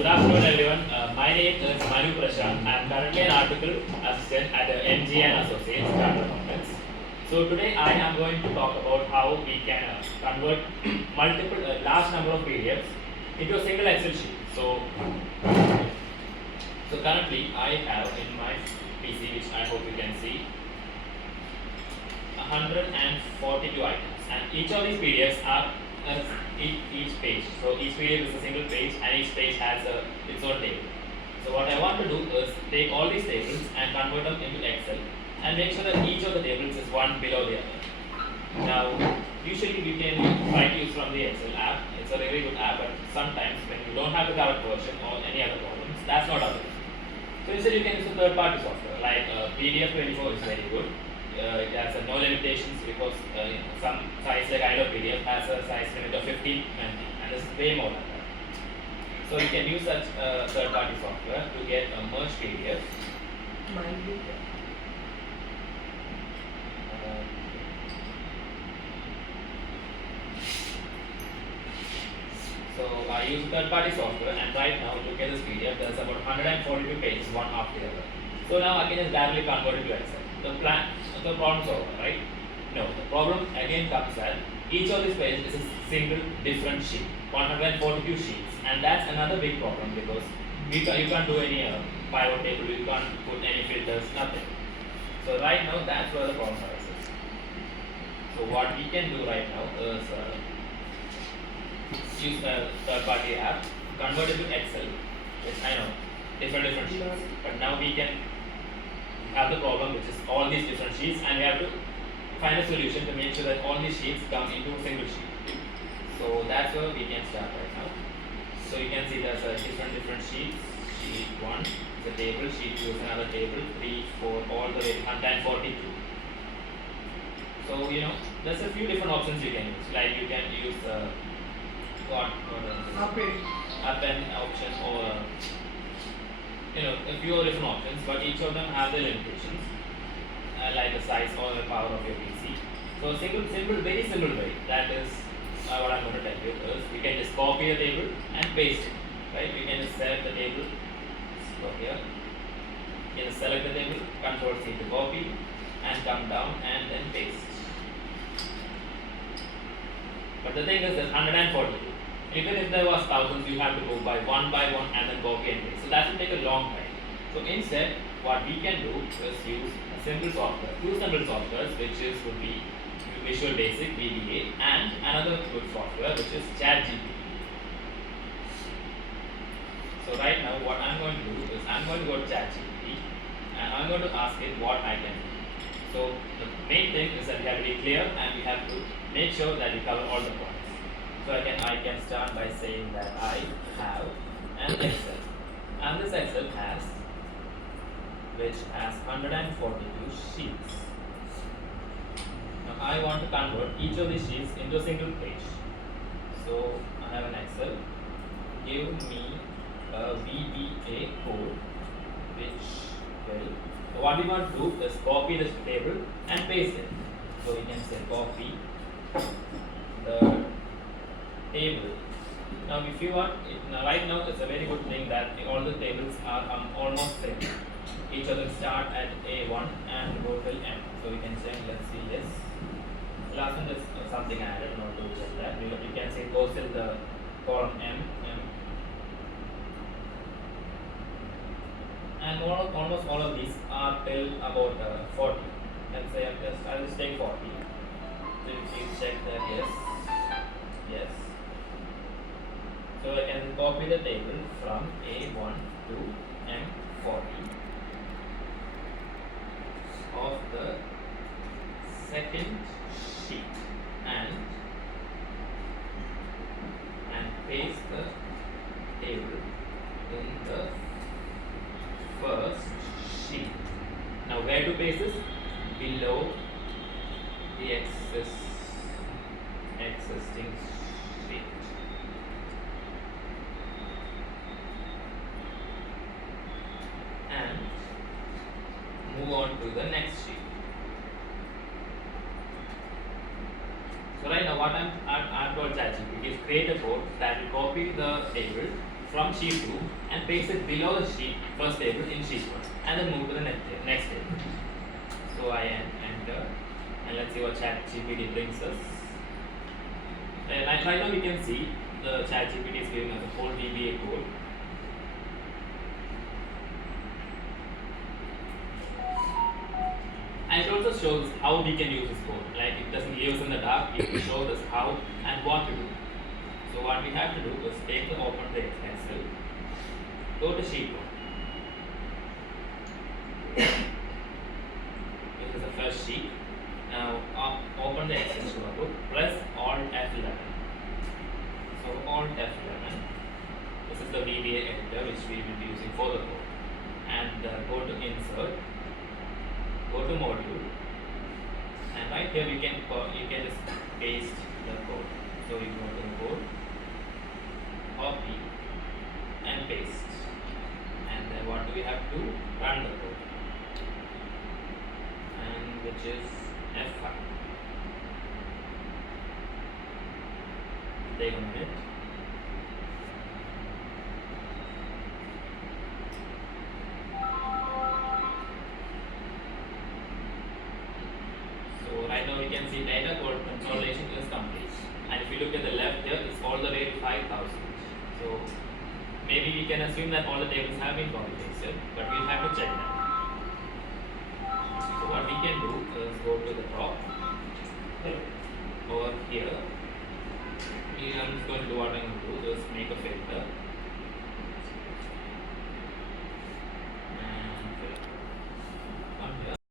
Good afternoon, everyone. My name is Manu Prashant. I am currently an article assistant at the MG and Associates Chartered Accountants. So today I am going to talk about how we can convert multiple large number of PDFs into a single Excel sheet. So currently I have in my PC, which I hope you can see, 142 items, and each of these PDFs are each page. So each PDF is a single page, and each page has its own table. So what I want to do is take all these tables and convert them into Excel, and make sure that each of the tables is one below the other. Now, usually we can try to use from the Excel app. It's a very good app, but sometimes when you don't have the correct version or any other problems, that's not available. So instead you can use a third-party software like PDF24 is very good. It has no limitations because some size like I PDF has a size limit of 15 MB, and this is way more than that. So you can use such third-party software to get a merged PDF. So I use third-party software, and right now look at this PDF. There's about 142 pages, one after the other. So now I can just directly convert it to Excel. The problem solver, right? No, the problem again comes that each of these pages is a single different sheet, 142 sheets, and that's another big problem because you can't do any pivot table, you can't put any filters, nothing. So right now that's where the problem arises. So what we can do right now is use a third-party app, convert it to Excel. Yes, I know, different sheets, but now we can have the problem which is all these different sheets, and we have to find a solution to make sure that all these sheets come into a single sheet. So that's where we can start right now. So you can see there's different sheets. Sheet 1 is a table, sheet 2 is another table, 3, 4, all the way to 142. So there's a few different options you can use. Like you can use append option, or a few different options, but each of them have their limitations, like the size or the power of your PC. So very simple way, that is what I'm going to tell you is we can just copy the table and paste it, right? We can just select the table, go here, you can just select the table, Control C to copy, and come down and then paste. But the thing is there's 142. Even if there was thousands, you have to go by one and then copy and paste. So that will take a long time. So instead, what we can do is use a simple software. Two simple softwares, would be Visual Basic VBA, and another good software which is ChatGPT. So right now, what I'm going to do is I'm going to go to ChatGPT and I'm going to ask it what I can do. So the main thing is that we have to be clear and we have to make sure that we cover all the points. So I can start by saying that I have an Excel, and this Excel which has 142 sheets. Now I want to convert each of these sheets into a single page. So I have an Excel. Give me a VBA code, so what we want to do is copy this table and paste it. So we can say copy the table. Now if you want, right now it's a very good thing that all the tables are almost same. Each of them start at A1 and go till M. So we can say, let's see this. Last one is something I added, not to check that. You can say goes till the column M. And almost all of these are till about 40. Let's say I'll just take 40. So you check that, yes. So I can copy the table from A1 to M40 of the second sheet and paste the table in the first sheet. Now where to paste this? Below the existing sheet. And move on to the next sheet. So right now what I'm told ChatGPT is create a code that will copy the table from sheet 2 and paste it below the sheet first table in sheet 1 and then move to the next table. So I enter and let's see what ChatGPT brings us. Right now we can see the ChatGPT is giving us a whole VBA code. And it also shows how we can use this code. Like it doesn't leave us in the dark, it shows us how and what to do. So what we have to do is open the Excel, go to sheet 1. This is the first sheet. Now open the Excel workbook, press Alt F11. So Alt F11. This is the VBA editor which we will be using for the code. And go to Insert, go to Module, and right here you can just paste the code. So we go to the code, copy, and paste. And then what do we have to run the code? And which is F5. Take a minute. So right now we can see data code consolidation is complete. And if you look at the left here, it's all the way to 5,000. So maybe we can assume that all the tables have been copy pasted, but we'll have to check that. So what we can do is go to the top over here. I'm just going to do what I'm going to do is make a filter.